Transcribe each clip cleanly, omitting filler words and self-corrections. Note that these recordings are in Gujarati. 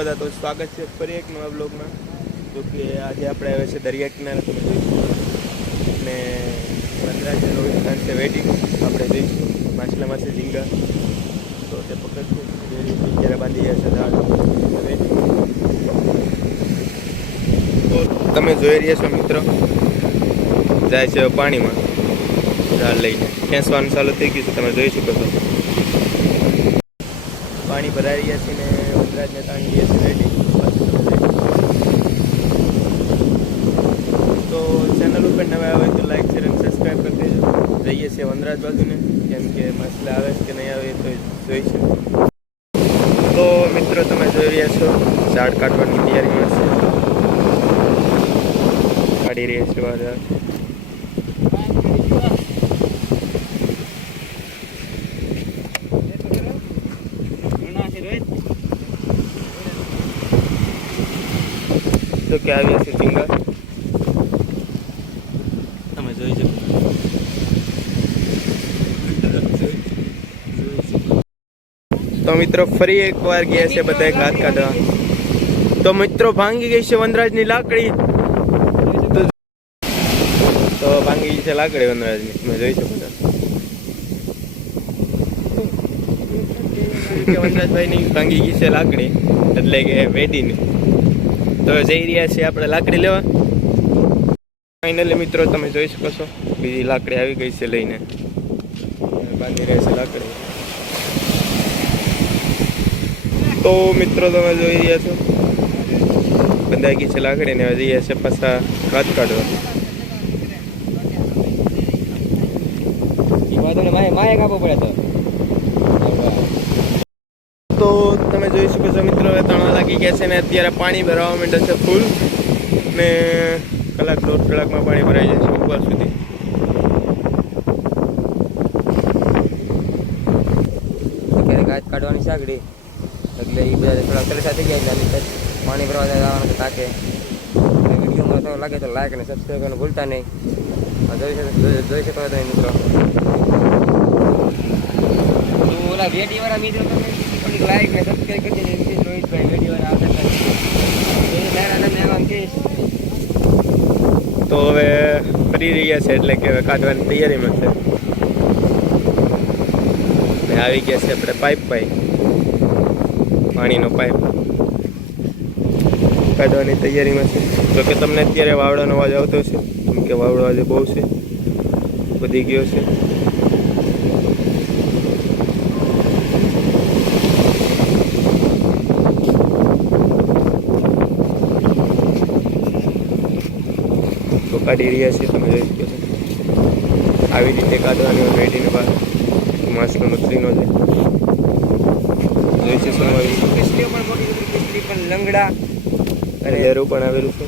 બધા, તો સ્વાગત છે ફરી એક નવા બ્લોગમાં. તો કે આજે આપણે આવે છે દરિયા કિનારે, તમે જોઈશું. અને વનરાજ રોહિત ખાન છે વેટિંગ. આપણે જઈશું માછલા માસે ઝીંગા, તો તે પકડશું. જે રીતે અત્યારે બાંધી જશે ઝાડ વેટિંગ. તો તમે જોઈ રહ્યા છો મિત્રો, જાય છે પાણીમાં ઝાડ લઈને. ખેંચવાનું ચાલુ થઈ ગયું છે, તમે જોઈ શકો છો. પાણી ભરાઈ રહ્યા છે ને વનરાજને તાણી ગયા છે રેડી. તો ચેનલ ઉપર નવા આવે તો લાઈક શેર અને સબસ્ક્રાઈબ કરી દેજો. જઈએ છીએ વનરાજ બાજુને, કેમ કે માછલા આવે કે નહીં આવે તો જોઈશું. તો મિત્રો તમે જોઈ રહ્યા છો, ઝાડ કાઢવાની તૈયારીમાં છે. કાઢી રહ્યા છે ઝાડ. તો કે આવ્યા છે ઝીંગા, તમે જોઈ શકો. તો મિત્રો ફરી એક વાર ગયા છે બધા ઘાત કાઢવા. તો મિત્રો ભાંગી ગઈ છે વનરાજની લાકડી. તો ભાંગી ગઈ છે લાકડી વનરાજની, તમે જોઈ શકો છો. વનરાજભાઈની ભાંગી ગઈ છે લાકડી, એટલે કે વેડીની. તો જઈ રહ્યા છીએ આપણે લાકડી લેવા. ફાઇનલી મિત્રો તમે જોઈ શકો છો, બીજી લાકડી આવી ગઈ છે લઈને. બાંધી રહ્યા છે લાકડી. તો મિત્રો તમે જોઈ રહ્યા છો, બંધાઈ ગઈ છે લાકડી ને જઈએ છે પાછા ઘાત કાઢવા. તો તમે જોઈ શકો છો મિત્રો, તણવા લાગી ગયા છે ને અત્યારે પાણી ભરાવા માંડે છે ફૂલ. ને કલાક દોઢ કલાકમાં પાણી ભરાઈ જાય છે ઉપર સુધી. અત્યારે ઘાત કાઢવાની સાગડી, એટલે એ બધા થોડા તરસા થઈ ગયા એટલે પાણી ભરવા જવાનું તો તાકે. વિડીયોમાં તો લાગે તો લાઈક અને સબસ્ક્રાઈબ કરવાનું ભૂલતા નહીં. જોઈ શકો તમે મિત્રો. ઓલા વેડીવાળા મિત્રો તમે લાઈક ને સબસ્ક્રાઈબ કરી દેજો. રોહિતભાઈ વેડીવાળા આવતા. તો હવે ફરી રહ્યા છે, એટલે કે હવે કાઢવાની તૈયારીમાં છે. ને આવી ગયા છે આપણે પાઇપ પાણીનો પાઇપ કાઢવાની તૈયારીમાં છે. જો કે તમને અત્યારે વાવડાનો અવાજ આવતો છે, કેમ કે વાવડો આજે બહુ છે, વધી ગયો છે. તો કાઢી રહ્યા છીએ, તમે જોઈ શકો છો. આવી રીતે કાઢવાની હોય વેડીને બહાર, માછલો મછલીનો છે. જોઈ છે લંગડા અને લેરું પણ આવેલું છે.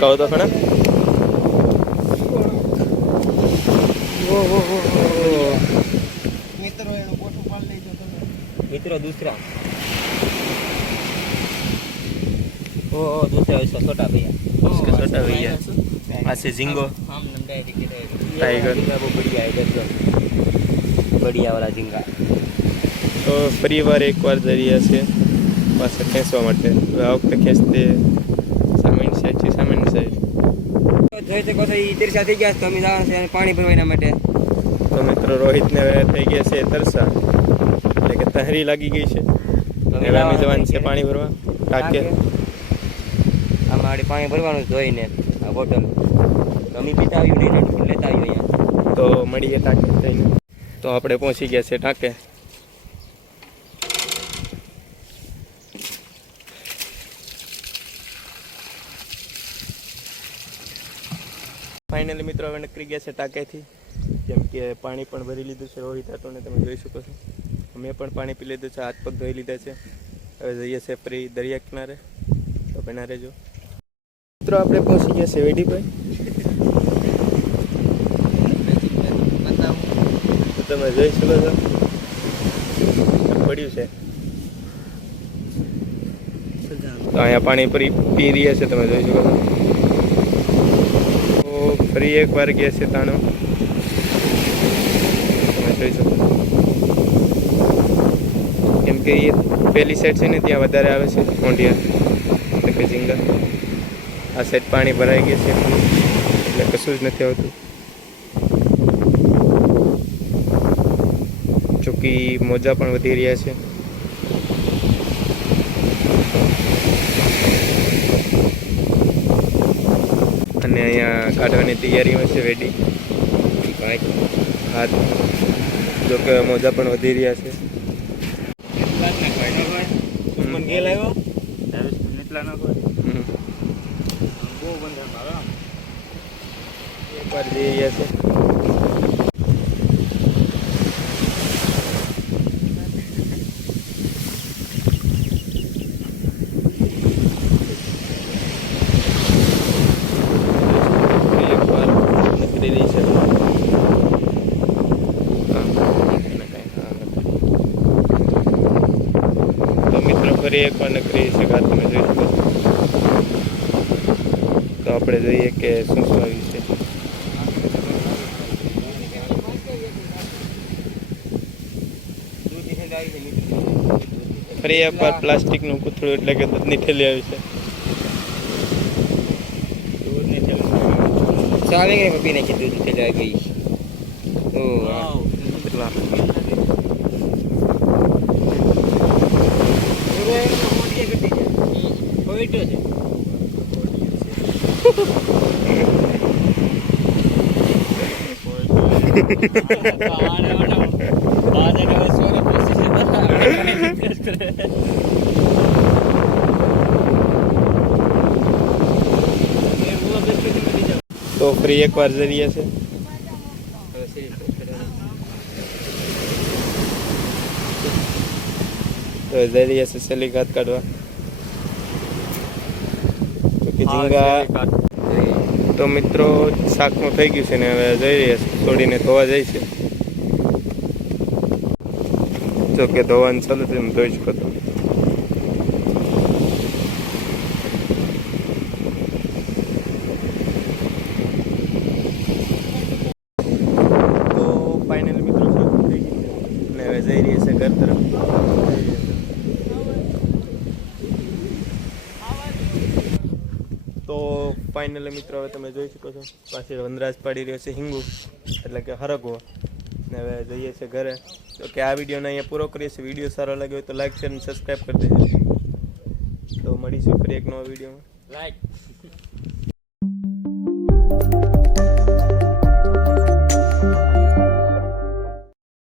કહો તો ખરા. મિત્રો दूसरा दूसरा इसका छोटा भैया, उसका छोटा भैया ऐसे झिंगो टाइगर, वो बढ़िया है, इधर बढ़िया वाला झींगा. તો ફરી વાર એકવાર જઈ રહ્યા છે પાછા ખેંચવા માટે. આ વખતે ખેંચતે સામેની સાઈડથી સામેની સાઈડ. જોઈ શકો છો, એ તરસા થઈ ગયા છે, અમે જવાનું છે પાણી ભરવા એના માટે. તો મિત્રો રોહિતને થઈ ગયા છે તરસા, એટલે કે તહરી લાગી ગઈ છે. હવે અમે જવાનું છે પાણી ભરવા ટાંકે. આમાં આડી પાણી ભરવાનું જોઈને આ બોટલ અમે પીતા આવ્યું નહીં, લેતા આવ્યું અહીંયા. તો મળીએ ટાંકે જઈને. તો આપણે પહોંચી ગયા છે ટાંકે. ફાઇનલી મિત્રો હવે નીકળી ગયા છે ટાંકેથી, કેમ કે પાણી પણ ભરી લીધું છે રોહિત હાટોને, તમે જોઈ શકો છો. મેં પણ પાણી પી લીધું છે, હાથ પગ ધોઈ લીધા છે. હવે જઈએ છીએ ફરી દરિયા કિનારે, તો બના રહેજો મિત્રો. આપણે પહોંચી ગયા છે વેડીભાઈ. તો તમે જોઈ શકો છો, પડ્યું છે. તો અહીંયા પાણી પી રહ્યા છે, તમે જોઈ શકો છો. ફરી એક વાર ગયા છે તાણો, તમે જોઈ શકો છો. કેમ કે એ પેલી સાઈડ છે ને ત્યાં વધારે આવે છે ઊંધિયા એટલે કે ઝીંગા. આ સાઈડ પાણી ભરાઈ ગયું છે એટલે કશું જ નથી આવતું. ચોકી મોજા પણ વધી રહ્યા છે. અને અહીંયા કાઢવાની તૈયારીમાં છે વેડી હાથ. જો કે મોજા પણ વધી રહ્યા છે. એકવાર જઈ રહ્યા છે. ફરી એકવાર નકરી છે ઘાત તમે જોઈ શકો. તો આપણે જોઈએ કે શું શું આવ્યું છે. ફરી એકવાર પ્લાસ્ટિકનું કૂતરું એટલે કે દૂધની થેલી આવી છે. ચાલે કે પીને છે દૂધ કે જાય ગઈ. ઓ કેટલા તો ફરી એકવાર જઈએ છે. તો જઈ રહ્યા છે સેલી ઘાત કાઢવા. તો કે ઝીંગા તો મિત્રો શાકનું થઈ ગયું છે ને હવે જઈ રહ્યા છે છોડીને ધોવા જાય છે. જો કે ધોવાનું ચાલુ છે ધોઈ શકો તો. ફાઇનલ મિત્રો શાક થઈ ગયું અને હવે જઈ રહ્યા છે ઘર તરફ. તો ફાઇનલી મિત્રો હવે તમે જોઈ શકો છો પાછળ વનરાજ પાડી રહ્યો છે હિંગુ એટલે કે હરગવો. ને હવે જઈએ છીએ ઘરે. તો કે આ વિડીયોને અહીંયા પૂરો કરીએ છીએ. વિડીયો સારો લાગ્યો હોય તો લાઈક શેર અને સબસ્ક્રાઈબ કરી દેજો. તો મળીશું ફરી એક નવા વિડીયોમાં. લાઈક